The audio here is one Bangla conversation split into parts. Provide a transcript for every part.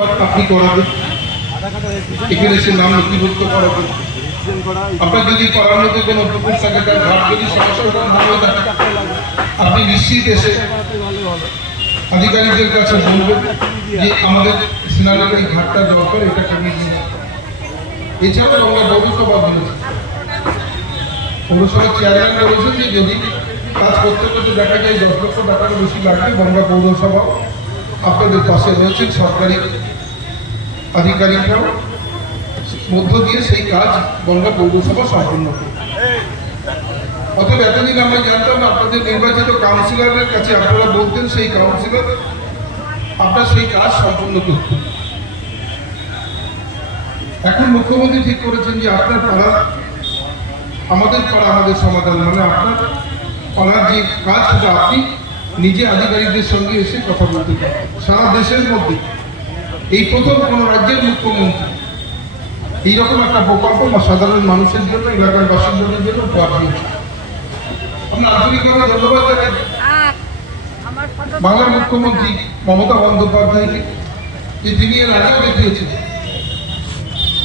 আপনি করাবেন, এখানে সে নাম নথিভুক্ত করাবেন। আপনার যদি করার মধ্যে কোনো পুকুর থাকে, তার ঘাট যদি সমস্যা ভালো থাকে, আপনি নিশ্চিত এসে আধিকারিকদের কাছে বলবেন যে আমাদের সিনারির এই ঘাটটা দরকার, এটা কমিয়ে দিন। এছাড়াও আমরা পৌরসভা বলেছি, পৌরসভার চেয়ারম্যান বলেছেন যে যদি কাজ করতে করতে দেখা যায় 10 লক্ষ টাকারও বেশি লাগবে, গঙ্গা পৌরসভা আপনাদের পাশে রয়েছেন, সরকারি আধিকারিকরাও মধ্য দিয়ে সেই কাজ গঙ্গা পৌরসভা সম্পন্ন করবে। অতএব এতদিন আমরা জানতাম আপনাদের নির্বাচিত কাউন্সিলরের কাছে আপনারা বলতেন, সেই কাউন্সিলর আপনার সেই কাজ সম্পন্ন করতেন। এখন মুখ্যমন্ত্রী ঠিক করেছেন যে আপনার পাড়া আমাদের পাড়া আমাদের সমাধান, মানে আপনার পাড়ার যে কাজ সেটা আপনি নিজে আধিকারিকদের সঙ্গে এসে কথা বলতে পারেন। সারা দেশের মধ্যে এই প্রথম কোনো রাজ্যের মুখ্যমন্ত্রী এইরকম একটা প্রকল্প বা সাধারণ মানুষের জন্য, এলাকার বাসিন্দাদের জন্য উপহার দিয়েছে। আমরা আন্তরিকভাবে ধন্যবাদ জানাই বাংলার মুখ্যমন্ত্রী মমতা বন্দ্যোপাধ্যায়কে, যে তিনি এর আগেও দেখিয়েছেন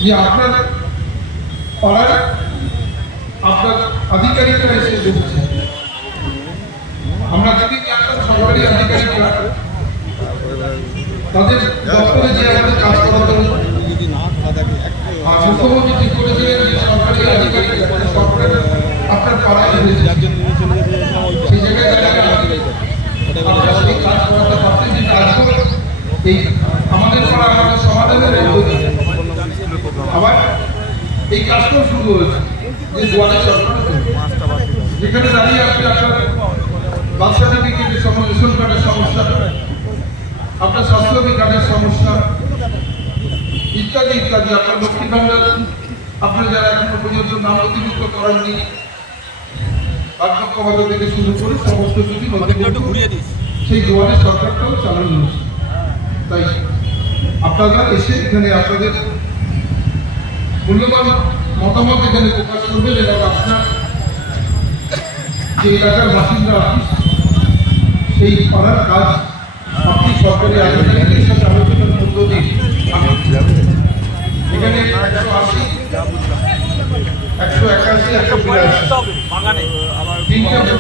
যে আপনার পাড়ার আপনার আধিকারিকরা এসে বসেছে। আমরা যদি জানতাম সরকারি আধিকারিকরা তাদের দপ্তরে যে আমাদের কাজ করাতে হতো, আর মুখ্যমন্ত্রী ঠিক করেছিলেন যে সরকারি আধিকারিকরা সরকারের আপনার পাড়ায় সেই জায়গায় আপনারা সেই কাজ করাতে পারতেন, যে কাজগুলো এই আমাদের পাড়া আমাদের সমাধানের আবার এই কাজটাও শুরু হয়েছে যে দুয়ারে সরকার, যেখানে দাঁড়িয়ে আপনি আপনার বার্থ সার্টিফিকেটের সমস্যা, রেশন কার্ডের সমস্যা, আপনার স্বাস্থ্যসাথী কার্ডের সমস্যা ইত্যাদি ইত্যাদি, আপনার লক্ষ্মী ভান্ডার, আপনার যারা এখনো পর্যন্ত নাম নথিভুক্ত করেননি, বার্ধক্য ভাতা থেকে শুরু করে সমস্ত কিছু সেই দুয়ারে সরকারটাও চালানো হচ্ছে। তাই আপনারা এসে এখানে আপনাদের মূল্যবান মতামত এখানে প্রকাশ করবেন, এবং আপনার যে এলাকার বাসিন্দা সেই পাড়ার কাজ আপনি সরকারি আধিকারিকের সাথে আলোচনার মধ্য দিয়ে এখানে 180, 181, 182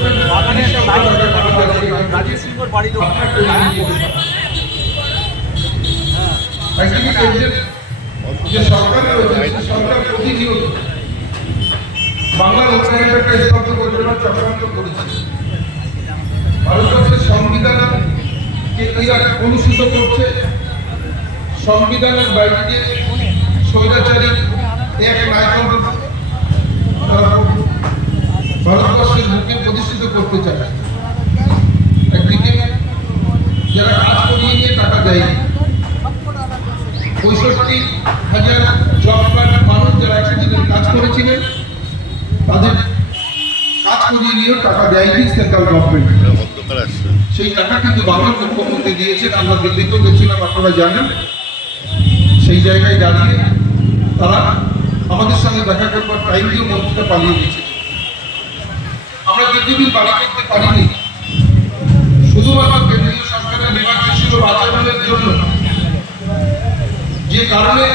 যে সরকার রয়েছে, সরকার প্রতিনিয়ত বাংলার উন্নয়নটাকে স্তব্ধ করে দেওয়ার চক্রান্ত করেছে। ভারতবর্ষের সংবিধানকে এরা কলুষিত করছে, সংবিধানের বাইরে যে স্বৈরাচারী এক নায়কত্ব ভারতবর্ষের মুখে প্রতিষ্ঠিত করতে চায়। একদিকে যারা কাজ করিয়ে নিয়ে টাকা দেয়, 65,000 জব কার্ড মানুষ যারা 100 দিনের কাজ করেছিলেন তাদের কাজ করিয়ে নিয়েও টাকা দেয়নি সেন্ট্রাল গভর্নমেন্ট। সেই টাকা কিন্তু বাংলার মুখ্যমন্ত্রী দিয়েছেন। আমরা দিল্লিতেও গেছিলাম, আপনারা জানেন। সেই জায়গায় দাঁড়িয়ে তারা আমাদের সঙ্গে দেখা করবার টাইম দিয়ে মন্ত্রীটা পালিয়ে গেছে। আমরা দীর্ঘদিন বাড়ি করতে পারিনি, শুধুমাত্র কেন্দ্রীয় সরকারের নির্বাচিত আচরণের জন্য, যে কারণে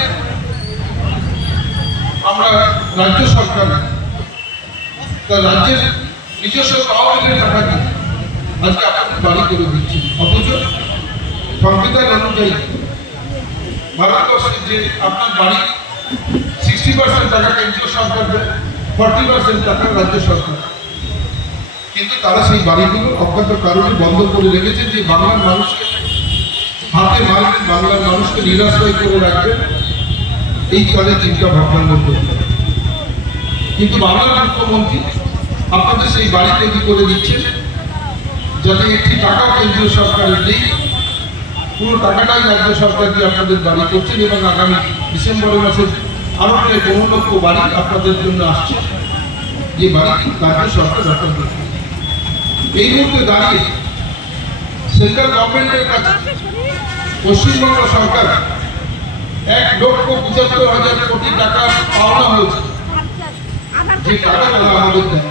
আমরা রাজ্য সরকার রাজ্যের নিজস্ব তহবিলের টাকা দিয়ে আজকে আপনাদের বাড়ি করে দিচ্ছি। অথচ সংবিধান অনুযায়ী ভারতবর্ষের যে আপনার বাড়ি 60% টাকা কেন্দ্রীয় সরকার দেয়, 40% টাকা রাজ্য সরকার। কিন্তু তারা সেই বাড়িগুলো অজ্ঞাত কারণে বন্ধ করে রেখেছেন, যে বাংলার মানুষকে হাতে মারবেন, বাংলার মানুষকে নিরাশ্রয় করে রাখবেন, এই তাদের চিন্তা ভাবনার মধ্যে। কিন্তু বাংলার মুখ্যমন্ত্রী আপনাদের সেই বাড়ি তৈরি করে দিচ্ছেন, যাতে একটি টাকা কেন্দ্রীয় সরকারের নেই, পুরো টাকাটাই রাজ্য সরকার দিয়ে আপনাদের বাড়ি করছেন। এবং আগামী ডিসেম্বর মাসে আরো প্রায় 15 লক্ষ বাড়ি আপনাদের জন্য আসছে, যে বাড়ি রাজ্য সরকার আপনাদের। এই মুহূর্তে দাঁড়িয়ে সেন্ট্রাল গভর্নমেন্টের কাছে পশ্চিমবঙ্গ সরকার 1,75,000 কোটি টাকা পাওনা হয়েছে, যে টাকা তারা আমাদের দেয়,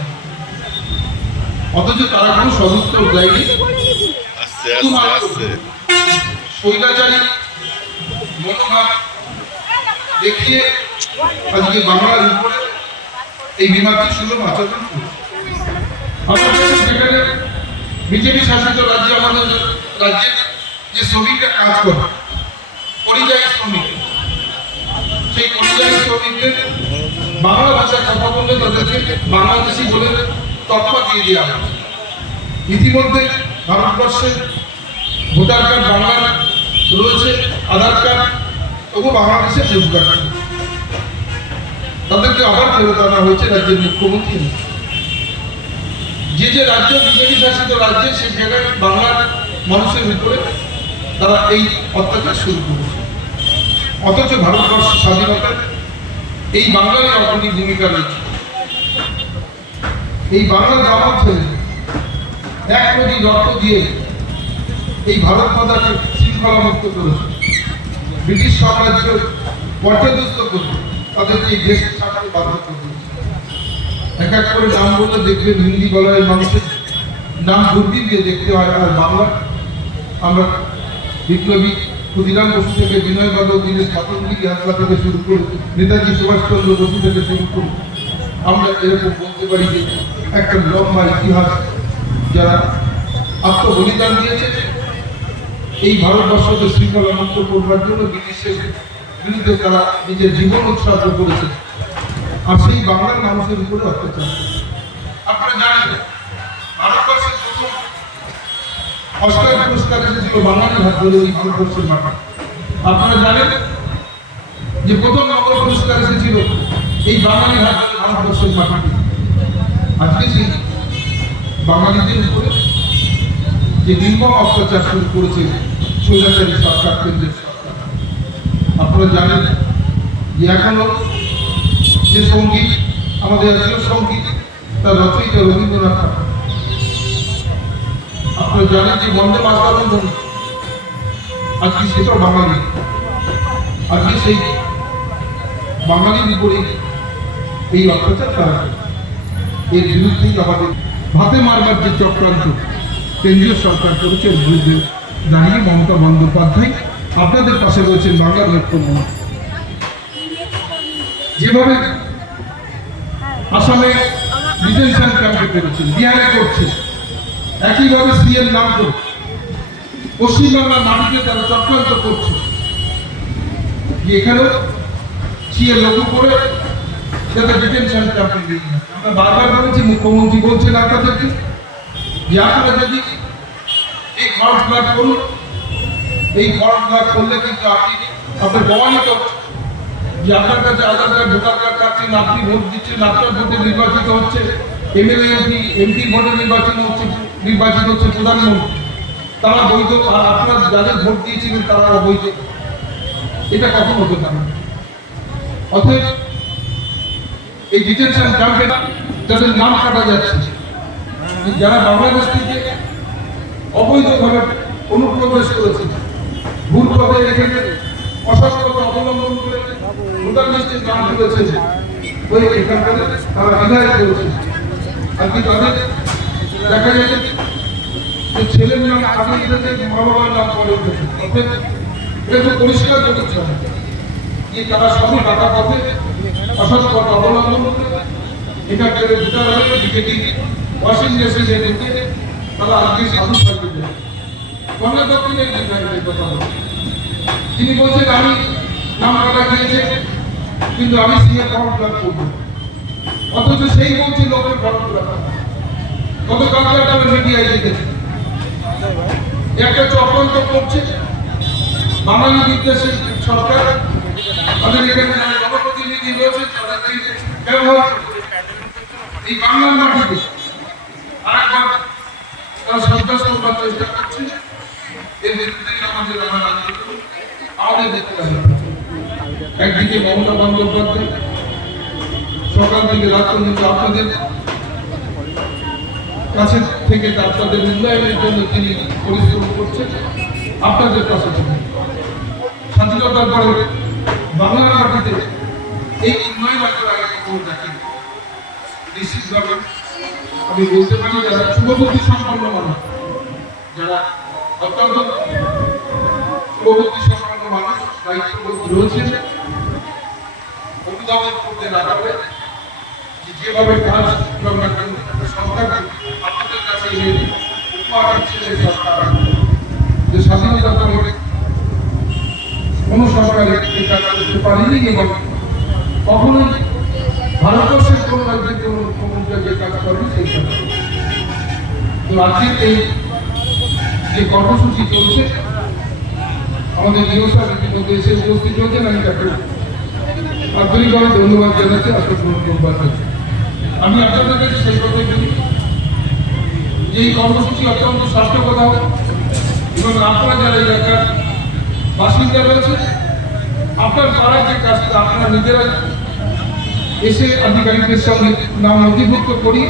অথচ তারা কোনো সদুত্তর দেয়নি। স্বৈরাচারী মনোভাব দেখিয়ে আজকে বাংলার উপরে এই বিমাতৃসুলভ আচরণ করছে। যেখানে বিজেপি শাসিত রাজ্যে আমাদের রাজ্যে যে শ্রমিকরা কাজ করে পরিযায়ী শ্রমিক, সেই পরিযায়ী শ্রমিকদের বাংলা ভাষায় কথা বললে তাদেরকে বাংলাদেশি বলে তকমা দিয়ে দেওয়া হয়। ইতিমধ্যে ভারতবর্ষের ভোটার কার্ড বাংলার রয়েছে, আধার কার্ড, তবু বাংলাদেশের রোজগার তাদেরকে আবার ফেরত আনা হয়েছে রাজ্যের মুখ্যমন্ত্রী। যে রাজ্য বিজেপি শাসিত রাজ্যে সেই জায়গায় বাংলার মানুষের উপরে তারা এই অত্যাচার শুরু করেছে। অথচ ভারতবর্ষের স্বাধীনতার এই বাংলারই অগ্রণী ভূমিকা রয়েছে। এই বাংলা জামাত ছেলে 1 কোটি রক্ত দিয়ে এই ভারত মাতাকে শৃঙ্খলা মুক্ত করেছে। ব্রিটিশ সাম্রাজ্য পর্যাদস্ত করে তাদেরকে এই দেশ ছাড়তে বাধ্য করেছে। এক এক করে নাম বললে দেখবেন হিন্দি বলার মানুষের নাম গুর্দি দিয়ে দেখতে হয়। আর বাংলা আমরা বিপ্লবী ক্ষুদিরাম বসু থেকে বিনয় বাদল, দীনেশ মাতঙ্গিনী হাজরা থেকে শুরু করে নেতাজি সুভাষচন্দ্র বসু থেকে শুরু করে আমরা এরকম বলতে পারি যে একটা লম্বা ইতিহাস যারা আত্মবলিদান দিয়েছে এই ভারতবর্ষকে শৃঙ্খলা মুক্ত করবার জন্য ব্রিটিশের বিরুদ্ধে তারা নিজের জীবন উৎসর্গ করেছে। আর সেই বাংলার মানুষের উপরে অত্যাচার। আপনারা জানেন ভারতবর্ষের প্রথম অস্কার পুরস্কার এসেছিল বাঙালির হাত ধরে এই ভারতবর্ষের মাঠে। আপনারা জানেন যে প্রথম নোবেল পুরস্কার এসেছিল এই বাঙালির হাত ধরে ভারতবর্ষের মাটিতে। আজকে সেই বাঙালিদের উপরে যে নির্মম অত্যাচার শুরু করেছে স্বৈরাচারী সরকার, কেন্দ্রের সরকার। আপনারা জানেন যে এখনো যে সঙ্গীত আমাদের জাতীয় সঙ্গীত তার রচয়িতা রবীন্দ্রনাথ ঠাকুর। আপনারা জানেন যে বন্দে মাতরম ধ্বনি আজকে সেটাও বাঙালি। আজকে সেই বাঙালির উপরে এই অত্যাচার তারা এর বিরুদ্ধেই আমাদের ভাতে মারবার যে চক্রান্ত কেন্দ্রীয় সরকার করেছে এর বিরুদ্ধে দাঁড়িয়ে মমতা বন্দ্যোপাধ্যায় আপনাদের পাশে রয়েছেন বাংলার মুখ্যমন্ত্রী। যেভাবে আসামে ডিটেনশন ক্যাম্পে পেরেছেন, বিহারে করছে, একইভাবে সিএর নাম করে পশ্চিমবাংলার মাটিতে তারা চক্রান্ত করছে যে এখানেও সিএর লক্ষ্য করে যাতে ডিটেনশন ক্যাম্পে নিয়ে যায়। আমরা বারবার বলেছি, মুখ্যমন্ত্রী বলছেন আপনাদেরকে যে আপনারা যদি এই ফর্ম ফিল আপ করুন, এই ফর্ম ফিল আপ করলে কিন্তু আপনি আপনার প্রমাণিত যে আপনার কাছে আধার কার্ড, ভোটার কার্ড থাকছেন, আপনি ভোট দিচ্ছেন, আপনার ভোটে নির্বাচিত হচ্ছে এমএলএ, এমপি ভোটে নির্বাচিত হচ্ছে প্রধানমন্ত্রী, তারা বৈধ। আর আপনার যাদের ভোট দিয়েছিলেন তারা অবৈধ। এটা কখন হতে পারে? অতএব এই ডিটেনশন ক্যাম্পে যাদের নাম কাটা যাচ্ছে, যারা বাংলাদেশ থেকে অবৈধভাবে অনুপ্রবেশ করেছে, ভুল পথে এখানে অসতর্কতা অবলম্বন করে ভোটার লিস্টের নাম তুলেছে, ওই এখানকার তারা বিদায় করেছে। আর কি তাদের দেখা যাচ্ছে যে ছেলের নাম আগে উঠেছে, মা বাবার নাম পরে উঠেছে। অর্থাৎ এটা খুব পরিষ্কার করছে যে তারা সবই বাধা পথে অসতর্কতা অবলম্বন করে এখানকার ভোটার হয়ে বিজেপি ওয়াশিংটন ডিসি থেকে তারা আজকে সাধু থাকবে। বাংলা দক্ষিণের বিধায়কের কথা বলছে, তিনি বলছেন আমি নাম কাটা গিয়েছে কিন্তু আমি সিএ ফর্ম ফিল আপ করবো। অথচ সেই বলছে লোকের ফর্ম ফিল আপ। গতকালকে একটা মিডিয়ায় দেখেছি একটা চক্রান্ত করছে বাঙালি বিদ্বেষের সরকার। তাদের এখানে যারা জনপ্রতিনিধি রয়েছে তাদেরকে ব্যবহার এই বাংলার মাটিতে আরেকবার তারা সন্ত্রাস করবার চেষ্টা করছে। এর বিরুদ্ধে আমাদের দেখতে হবে। একদিকে মমতা বন্দ্যোপাধ্যায় সকাল থেকে রাত পর্যন্ত আপনাদের কাছে থেকে আপনাদের উন্নয়নের জন্য তিনি পরিশ্রম করছেন। আপনাদের কাছে স্বাধীনতার পরে বাংলার মাটিতে এই উন্নয়ন আগে কখনো দেখেন। নিশ্চিতভাবে আমি বলতে পারি যারা শুভবুদ্ধি সম্পন্ন মানুষ, যারা অত্যন্ত শুভবুদ্ধি সম্পন্ন মানুষ দায়িত্ববোধ রয়েছে, অনুধাবন করতে লাগাবে যে যেভাবে কাজ আমরা সরকার আপনাদের কাছে উপহার দিচ্ছে যে সরকার যে স্বাধীনতা পরে কোনো সরকার এই কাজটা করতে পারেনি এবং কখনোই ভারতবর্ষের কোনো রাজ্যের কোনো মুখ্যমন্ত্রী যে কাজ করবে সেই কাজ। তো আজকের এই যে কর্মসূচি চলছে আমাদের নিউজটা বিভিন্ন দেশে উপস্থিত হয়েছেন, আমি তাকে আন্তরিকভাবে ধন্যবাদ জানাচ্ছি, আসলে ধন্যবাদ জানাচ্ছি। আমি আপনাদের কাছে সেই কথাই বলি যে এই কর্মসূচি অত্যন্ত স্বাস্থ্যকর এবং আপনারা যারা এলাকার বাসিন্দা রয়েছে আপনার পাড়ার যে কাজটা আপনারা নিজেরা এসে আধিকারিকদের সঙ্গে নাম নথিভুক্ত করিয়ে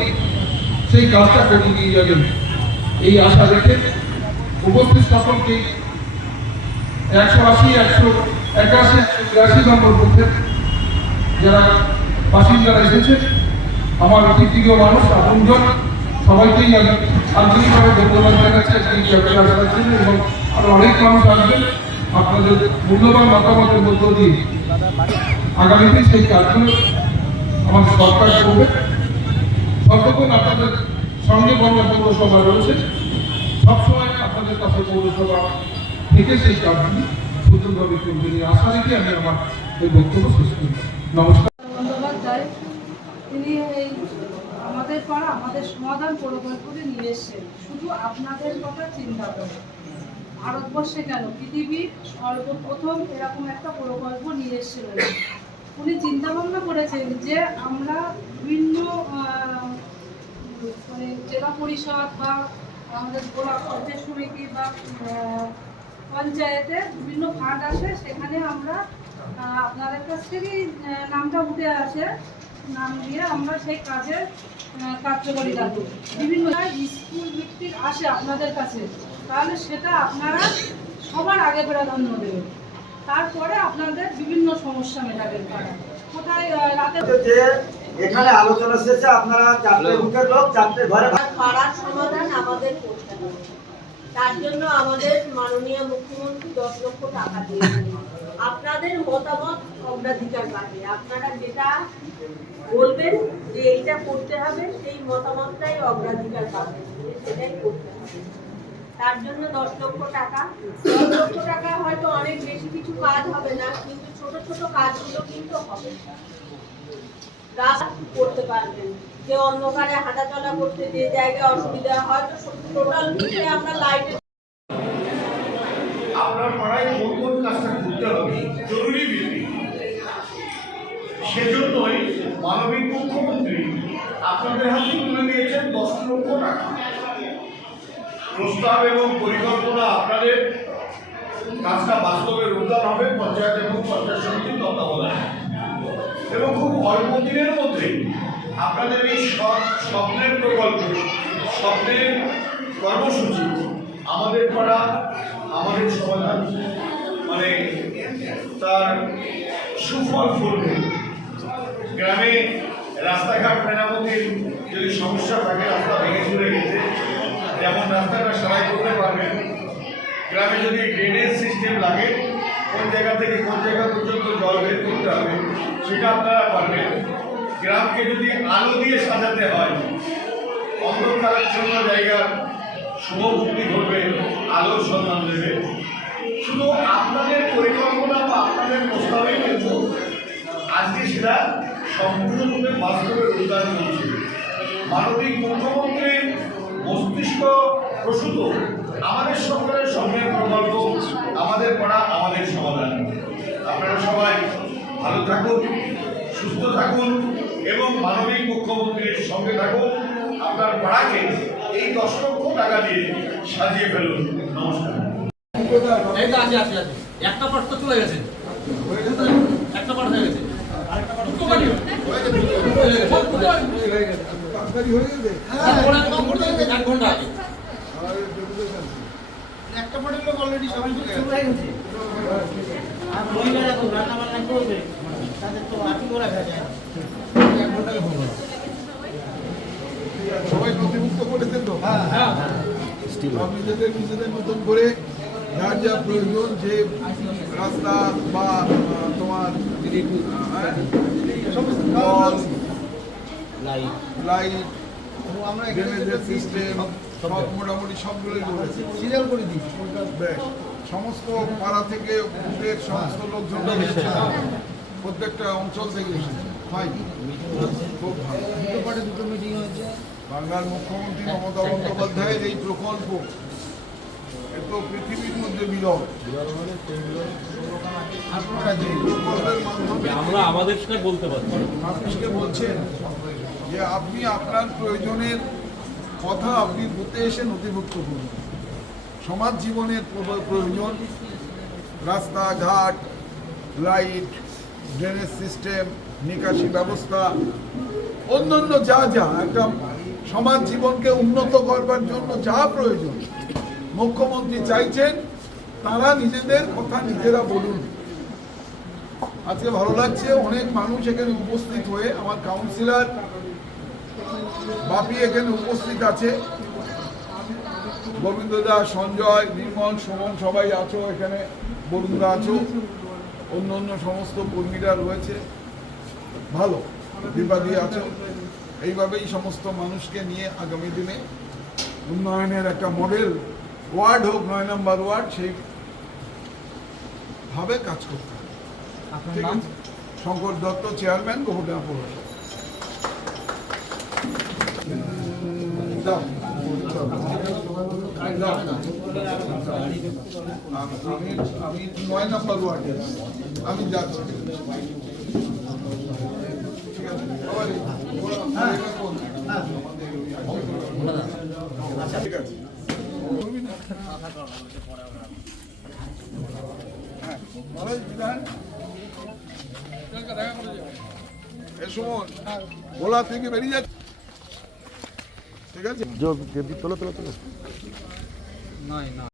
সেই কাজটা করে নিয়ে যাবেন এই আশা রেখে উপস্থিত সকলকে 180, 181, 182 নম্বর বুথে যারা বাসিন্দারা এসেছে আমার অতি প্রিয় মানুষ আপনজন সবাইকেই আমি আন্তরিকভাবে ধন্যবাদ জানাচ্ছি এই ব্যাপারে আসার জন্য এবং আরো অনেক মানুষ আসবেন আপনাদের মূল্যবান মতামতের মধ্য দিয়ে আগামীতে সেই কাজগুলো আমাদের সরকার করবে। সর্বক্ষণ আপনাদের সঙ্গে বঙ্গ পৌরসভা রয়েছে, সবসময় আপনাদের কাছে পৌরসভা থেকে সেই কাজগুলি সুন্দরভাবে করবে এই আশা রেখে আমি আমার এই বক্তব্য শেষ করি। নমস্কার। ধন্যবাদ দেয় তিনি এই আমাদের পাড়া আমাদের সমাধান প্রকল্পটি নিয়ে এসেছেন। শুধু আপনাদের কথা চিন্তা করে ভারতবর্ষে কেন পৃথিবীর সর্বপ্রথম এরকম একটা প্রকল্প নিয়ে এসেছিলেন। উনি চিন্তা ভাবনা করেছেন যে আমরা বিভিন্ন মানে জেলা পরিষদ বা আমাদের পঞ্চায়েত সমিতি বা পঞ্চায়েতে বিভিন্ন ফান্ড আসে, সেখানে আমরা আপনাদের কাছ থেকেই নামটা উঠে আসে, নাম দিয়ে আমরা সেই কাজের কার্যকরিতা করি। বিভিন্ন স্কুল ভিত্তিক আসে আপনাদের কাছে, তাহলে সেটা আপনারা সবার আগে প্রাধান্য দেবেন, তারপরে আপনাদের বিভিন্ন সমস্যা মেটাবেন। কোথায় রাতে যে এখানে আলোচনা শেষে আপনারা 4টে বুকের লোক 4টে ঘরে পাড়ার সমাধান আমাদের করতে হবে। তার জন্য আমাদের মাননীয় মুখ্যমন্ত্রী 10 লক্ষ টাকা দিয়েছেন। আপনাদের মতামত অগ্রাধিকার পাবে, আপনারা যেটা বলবেন যে এইটা করতে হবে সেই মতামতটাই অগ্রাধিকার পাবে, সেটাই করতে হবে। তার জন্য 10 লক্ষ টাকা। 10 লক্ষ টাকা হয়তো অনেক বেশি কিছু কাজ হবে না, কিন্তু ছোট ছোট কাজগুলো কিন্তু হবে। রাস্তা করতে পারবেন, যে অন্ধকারে হাঁটাচলা করতে যে জায়গায় অসুবিধা হয়তো টোটাল মিলে আমরা লাইটে আপনার পাড়ায় কোন কোন কাজটা করতে হবে জরুরি ভিত্তিক, সেজন্যই মাননীয় মুখ্যমন্ত্রী আপনাদের হাতে তুলে দিয়েছেন 10 লক্ষ টাকা। প্রস্তাব এবং পরিকল্পনা আপনাদের কাজটা বাস্তবে রূপদান হবে পঞ্চায়েত এবং পঞ্চায়েত সমিতির তত্ত্বাবধানে, এবং খুব অল্প দিনের মধ্যে আপনাদের এই স্বপ্নের প্রকল্প, স্বপ্নের কর্মসূচি আমাদের পাড়া আমাদের সমাধান মানে তার সুফল ফলবে। গ্রামে রাস্তাঘাট মেরামতির যদি সমস্যা থাকে, রাস্তা ভেঙে চলে গেছে, যেমন রাস্তাটা সারাই করতে পারবেন। গ্রামে যদি ড্রেনেজ সিস্টেম লাগে, কোন জায়গা থেকে কোন জায়গা পর্যন্ত জল বের করতে হবে সেটা আপনারা পারবেন। গ্রামকে যদি আলো দিয়ে সাজাতে হয়, অন্ধকারের জন্য জায়গার শুভমুক্তি ঘটবে, আলোর সন্ধান দেবে। শুধু আপনাদের পরিকল্পনা বা আপনাদের প্রস্তাবে কিন্তু আজকে সেটা সম্পূর্ণরূপে বাস্তবে রূপদান করছে। মাননীয় মুখ্যমন্ত্রীর মস্তিষ্ক প্রসূত আমাদের সকলের স্বপ্নের প্রকল্প আমাদের পাড়া আমাদের সমাধান। আপনারা সবাই ভালো থাকুন, সুস্থ থাকুন এবং মাননীয় মুখ্যমন্ত্রীর সঙ্গে থাকুন। আপনার পাড়াকে এই 10 লক্ষ টাকা দিয়ে সাজিয়ে ফেলুন। নমস্কার। একটা পার্ট তো চলে গেছে, একটা পার্ট হয়ে গেছে, আরেকটা পার্ট এক ঘন্টা আগে একটা পার্টির লোক অলরেডি সবাই শুরু হয়ে গেছে। আর মহিলারা তো রান্না বান্না করবে, তাদের তো আটি করা যায় 1 ঘন্টাকে ফোন করা। সবাই নথিভুক্ত করেছেন তো? হ্যাঁ, নিজেদের মতন করে যার যা প্রয়োজন, যে রাস্তা বা তোমার জল, লাইট, আমরা এখানে ড্রেনেজের সিস্টেম সব মোটামুটি সবগুলোই করেছে। সিরিয়াল করে দিই বেশ, সমস্ত পাড়া থেকে বুথের সমস্ত লোকজন এসেছে, প্রত্যেকটা অঞ্চল থেকে এসেছে। ফাইন, খুব ভালো। দুটো পার্টে দুটো মিটিং হয়েছে। বাংলার মুখ্যমন্ত্রী মমতা বন্দ্যোপাধ্যায়ের এই প্রকল্প এ তো পৃথিবীর মধ্যে বিরল। আপনারা যে এই প্রকল্পের মাধ্যমে আমরা আমাদের সেটা বলতে পারছি। মানুষকে বলছেন যে আপনি আপনার প্রয়োজনের কথা আপনি বুথে এসে নথিভুক্ত করুন। সমাজ জীবনের প্রয়োজন, রাস্তাঘাট, লাইট, ড্রেনেজ সিস্টেম, নিকাশি ব্যবস্থা, অন্যান্য যা যা একটা সমাজ জীবনকে উন্নত করবার জন্য যা প্রয়োজন মুখ্যমন্ত্রী চাইছেন, তারা নিজেদের কথা নিজেরা বলুন। আজকে ভালো লাগছে, অনেক মানুষ এখানে উপস্থিত হয়ে, আমার কাউন্সিলর বাপি এখানে উপস্থিত আছে, গোবিন্দ দাস, সঞ্জয়, নির্মল, সুমন সবাই আছো এখানে, বরুণদা আছো, অন্য অন্য সমস্ত কর্মীরা রয়েছে, ভালো বিবাদী আছো। এইভাবেই সমস্ত মানুষকে নিয়ে আগামী দিনে উন্নয়নের একটা মডেল ওয়ার্ড হোক, 9 নম্বর ওয়ার্ড, সেই ভাবে কাজ করতে হবে। ঠিক আছে? শঙ্কর দত্ত, চেয়ারম্যান, গোবরডাঙ্গা পৌরসভা। আমি 9 নম্বর ওয়ার্ডে, আমি যাচ্ছি। ঠিক আছে, সবাই ঠিক আছে। ভোলা থেকে বেরিয়ে যাচ্ছে, ঠিক আছে।